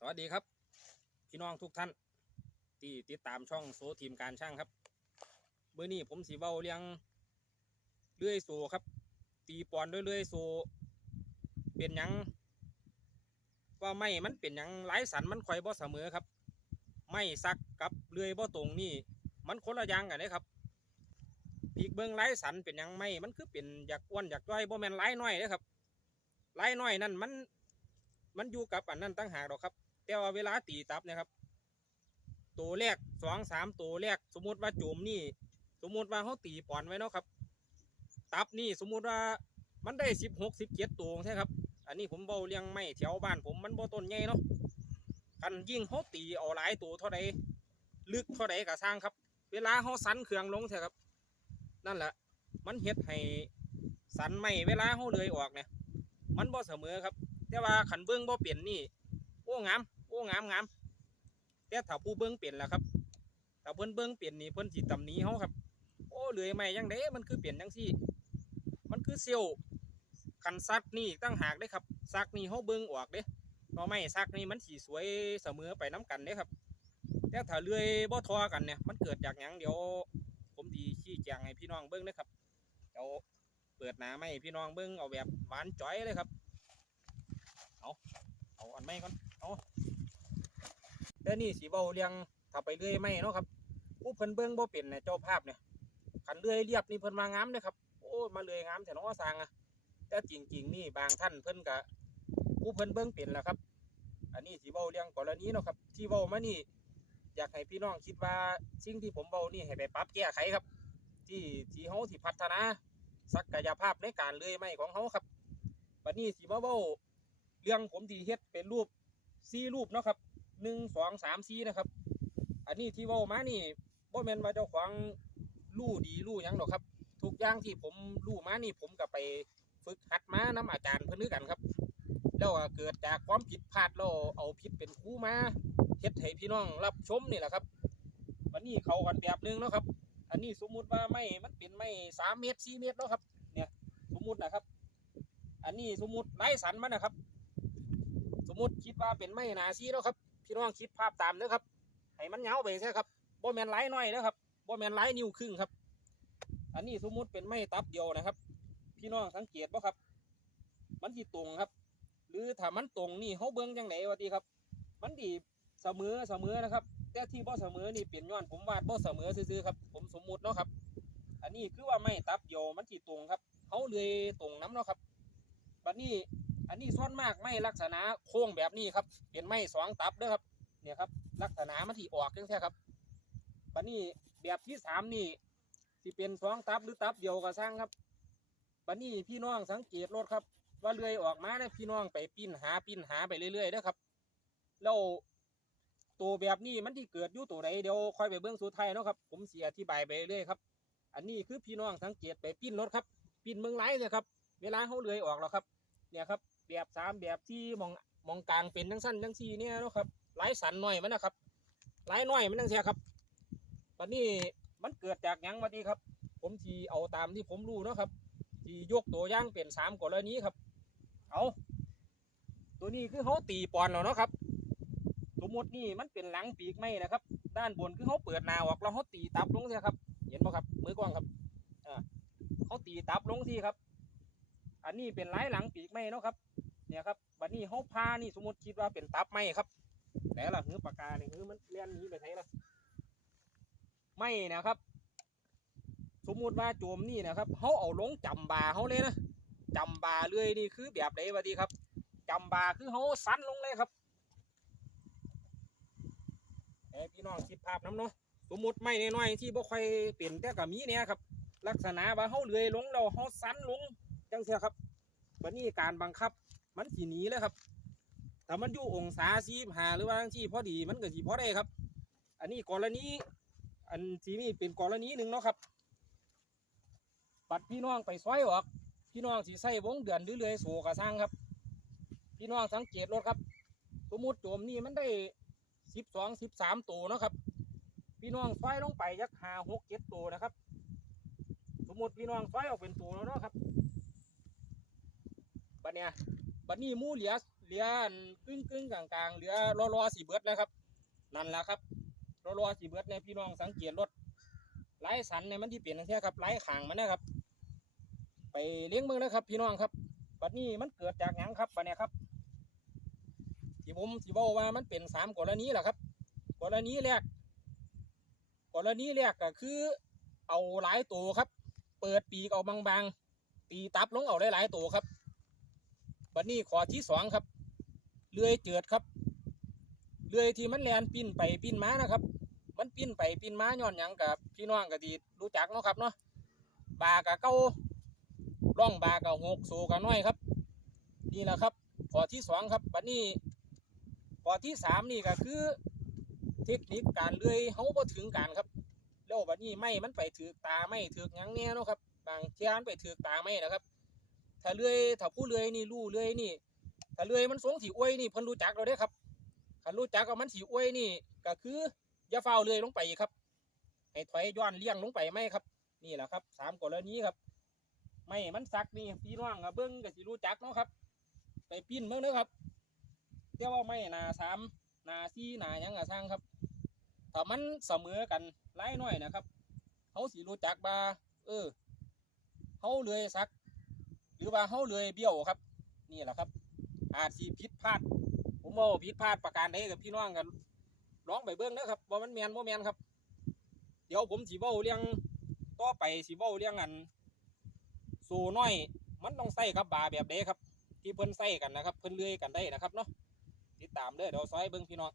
สวัสดีครับ พี่น้องทุกท่านที่ติดตามช่องโซทีมการช่างครับเมื่อนี้ผมสีเบาเรียงเลื่อยโซครับ ตีปอนด้วยเลื่อยโซเป็นยังว่าไม่มันเป็นยังหลายสันมันคอยบ่เสมอครับ ไม่ซักกับเลื่อยบ่ตรงนี่มันคนละอย่างกันเลยครับปีกเบิ้งหลายสันเป็นยังไม่มันคือเป็นอยากอ้วนอยากย่อยบ่แมนหลายน้อยเลยครับหลายน้อยนั่นมัน มันอยู่กับอันนั้นตั้งหากหรอกครับ แต่ว่าเวลาตีตับนะครับตัวแรกสองสามตัวแรก สมมุติว่าโจมนี่ สมมุติว่าเขาตีปอนไว้เนาะครับ ตับนี่สมมุติว่ามันได้สิบหกสิบเจ็ดตัวใช่ครับ อันนี้ผมเบาเลี้ยงไม่แถวบ้านผมมันบ่ต้นใหญ่เนาะคันยิ่งเขาตีเอาหลายตัวเท่าใดลึกเท่าใดก็สร้างครับ เวลาเขาสันเครื่องลงใช่ครับ นั่นแหละ มันเฮ็ดให้สันไม่เวลาเขาเลยออกเนี่ยมันบ่เสมอครับ แต่ว่าขันเบิ้องบ่เปลี่ยนนี่ โอ้งาม อ้งามงามแต่ถ้าผู้เบิ้งเปลี่ยนแล่ะครับถ้าเพิ่นเบิ้งเปลี่ยนนี่เพิ่นสิตำหนิเฮาครับ โอ้เหลือยไม่ยังเด้มันคือเปลี่ยนจังซี่ มันคือเซลล์คันซักนี่ตั้งหากเด้ครับซักนี่เฮาเบิ้งออกเด้เราไม่ซักนี่มันสีสวยเสมอไปน้กันเด้ครับแต่ถ้าเลื่อยบ่ทอกันเนี่ยมันเกิดจากหยังเดี๋ยว ผมดีชี้แจงให้พี่น้องเบิ้งนะครับเดี๋ยวเปิดหน้าไม่ให้พี่น้องเบิ้งเอาแบบหวานจ้อยเลยครับเอาเอาอันไม่ก่อนเอา เดี๋ยวนี้สีเบาเรียงถ้าไปเรื่อยไม่เนาะครับผู้เพิ่นเบิ้งบ่เป็นเนี่ยเจ้าภาพเนี่ยขันเรื่อยเรียบนี่เพิ่นมางามเลยครับโอ้มาเรื่อยงามแต่น้องสางอะแต่จริง ๆ นี่บางท่านเพิ่นกะผู้เพิ่นเบิ้งเป็นแหละครับ อันนี้สีเบาเรียงกรณีเนาะครับ ที่เบามานี่อยากให้พี่น้องคิดว่าสิ่งที่ผมเบานี่ให้ไปปรับแก้ไขครับ ที่ที่เฮาสิพัฒนาศักยภาพในการเลื่อยไม้ของเฮาครับ บัดนี้สิมาเว้าเรื่องผมที่เฮ็ดเป็นรูปสี่รูปเนาะครับ หนึ่งสองสามสี่นะครับ อันนี้ที่ว่ามานี่บ่แมนว่าเจ้าของรู้ดีรู้หยังหรอกครับ ทุกอย่างที่ผมรู้มานี่ผมก็ไปฝึกหัดมานํอาจารย์เพิ่อนกันครับ แล้วเกิดจากความผิดพลาดแล้วเอาผิดเป็นครูมาเฮ็ดให้พี่น้องรับชมนี่แหละครับ วันนี้เขากันแบบหนึงเนาะครับ อันนี้สมมุติว่าไม่มันเป็นไม่สามเมตรสี่เมตรเนาะครับ เนี่ยสมมุตินะครับ อันนี้สมมุติไร้สันมันนะครับ สมมุติคิดว่าเป็นไม้หนาซีแล้วครับ พี่น้องคิดภาพตามเด้อครับให้มันยาไปใช่ครับบ่แมนไล่น้อยนะครับบ่แมนไล่นิ้วครึ่งครับ อันนี้สมมุติเป็นไม้ตับเดียวนะครับ พี่น้องสังเกตบ่ครับ มันสิตรงครับ หรือถ้ามันตรงนี่เฮาเบิ่งจังไดวะติครับ มันดีเสมอเสมอนะครับ แต่ที่บ่เสมอนี่เป็นย้อนผมวาดบ่เสมอซื่อๆครับ ผมสมมุติเนาะครับ อันนี้คือว่าไม้ตับเดียวมันสิตรงครับเฮาเลยตรงน้ำเนาะครับบัดนี้ อันนี้ส่วนมากไม่ลักษณะโค้งแบบนี้ครับ เป็นไม้สองตับเด้อครับ เนี่ยครับ ลักษณะมันที่ออกจังซี่ครับบัดนี้แบบที่สามนี่สิเป็นสองตับหรือตับเดียวก็สร้างครับบัดนี้พี่น้องสังเกตรถครับ ว่าเลื่อยออกมาเนี่ยพี่น้องไปปิ้นหาปิ้นหาไปเรื่อยๆเด้อครับแล้วตัวแบบนี้มันที่เกิดอยู่ตัวใดเดี๋ยวค่อยไปเบื้องสุดท้ายเนาะครับ ผมเสียอธิบายไปเรื่อยๆครับ อันนี้คือพี่น้องสังเกตไปปิ้นรถครับ ปิ้นเมืองไรเลยครับ เวลาเขาเลื่อยออกแล้วครับ เนี่ยครับ แบบสามแบบที่มองมองกลางเป็นทั้งสั้นทั้งสี่เนี่ยนะครับหลายสันหน่อยมันนะครับหลายหน่อยมันทั้งเสียครับวันนี้มันเกิดจากยังมาดีครับ ผมทีเอาตามที่ผมรู้นะครับทียกตัวย่างเป็นสามกรณีครับ เอาตัวนี้คือเขาตีปอนแล้วเนาะครับสมมตินี่มันเป็นหลังปีกไม้นะครับ ด้านบนคือเขาเปิดนาออกแล้วเขาตีตับลงเสียครับ เห็นไหมครับ มือกว้างครับเขาตีตับลงสิครับ อันนี้เป็นลายหลังปีกไม้เนาะครับ เนี่ยครับบัดนี้เขาพานี่สมมติคิดว่าเป็นตับไม้ครับ แต่ละหือปากกาเนี่ยหือมันเลี้ยนหนี้ไปไหนล่ะไม่นะครับ สมมุติว่าโจมนี่นะครับเขาเอาลงจำบาเขาเลยนะจำบาเรื่อยนี่คือแบบไหนวะดีครับจำบาคือเขาสั้นลงเลยครับเอ้พี่น้องคิดภาพน้ำเนาะสมมติไม่น้อยที่บ่ค่อยเปลี่ยนแต่กับมีเนี่ยครับ ลักษณะว่าเขาเลื่อยลงแล้วเขาสั้นลงจังเสียครับวันนี้การบังคับ มันสีหนีเลยครับแต่มันอยู่องศาสีหาหรือว่าที่พอดีมันก็สีพอได้ครับ อันนี้กรณีอันสีนี้เป็นกรณีหนึ่งเนาะครับปัดพี่น้องไปซอยออก พี่น้องสีใส่วงเดือนเรื่อยๆโสกระสร้างครับ พี่น้องสังเกตรถครับสมมติโจมนี่มันได้สิบสองสิบสามตัวเนาะครับ พี่น้องซอยลงไปยักหาหกเจ็ดตัวนะครับ สมมติพี่น้องซอยออกเป็นตัวแล้วเนาะครับ บัดนี้ยบัดนี้มูเหลียเหลืออันกึ่งกึ่งกลางๆเหลือรอรอๆสีเบิดแล้วครับนั่นแหละครับรอรอๆสีเบิดเนี่ยพี่น้องสังเกตรถไล่สันเนี่ยมันที่เปลี่ยนแค่ครับไล่ขางมันนะครับ ไปเลี้ยงเมืองนะครับ พี่น้องครับบัดนี้มันเกิดจากหยังครับบัดเนี้ยครับที่ผมสิบอกว่ามันเป็นสามกรณีแหละครับกรณีแรกกรณีแรกก็คือ เอาหลายตัวครับ เปิดปีกเอาบางๆตีตับลงเอาหลายตัวครับ บัดนี้ข้อที่สองครับ เลื่อยเจิดครับ เลื่อยที่มันแลนปิ้นไปปิ้นมานะครับ มันปิ้นไปปิ้นมาย้อนหยังกับพี่น้องก็ดีรู้จักเนาะครับเนาะบากะเก้าร่องบากะหกโซกะน้อยครับ นี่แหละครับข้อที่สองครับบัดนี้ข้อที่สามนี่ก็คือ เทคนิคการเลื่อยเฮาบ่ถึงการครับแล้วบัดนี้ไม่มันไปถือตาไม่ถือยังเนี่ยเนาะครับ บางเทียนไปถือตาไม่นะครับ ถ้าเลื่อยถ้าผู้เลื่อยนี่รู้เลื่อยนี่ ถ้าเลื่อยมันสงสีอ้วยนี่เพิ่นรู้จักเราได้ครับคันรู้จักว่ามันสีอ้วยนี่ ก็คืออย่าเฝ้าเลื่อยลงไปครับ ให้ถอยย้อนเลี้ยงลงไปไหมครับ นี่แหละครับสามกรณีครับ ไม่มันสักนี่พี่น้องก็เบิ้งก็สิรู้จักเนาะครับ ไปปิ้นเบิ่งเด้อครับเรียกว่าไม่นาสามนาสี่นายังกะสร้างครับถ้ามันเสมอกันหลายหน่อยนะครับเขาสิรู้จักว่าเออเขาเลื่อยสัก รือว่าเขาเลยเบี้ยวครับ นี่แหละครับ อาจสิผิดพลาด ผมว่าผิดพลาดประการใดกับพี่น้องกันร้องไปเบิ้งนะครับว่ามันแมนว่าแมนครับ เดี๋ยวผมสีเบ้าเรื่องต่อไปสีเบ้าเรื่องอันสูน้อย มันต้องใส่กับบาแบบใดครับ ที่เพิ่นใส่กันนะครับ เพิ่นเลื่อยกันได้นะครับเนาะติดตามเด้อเดี๋ยวซอยเบิ้งพี่น้อง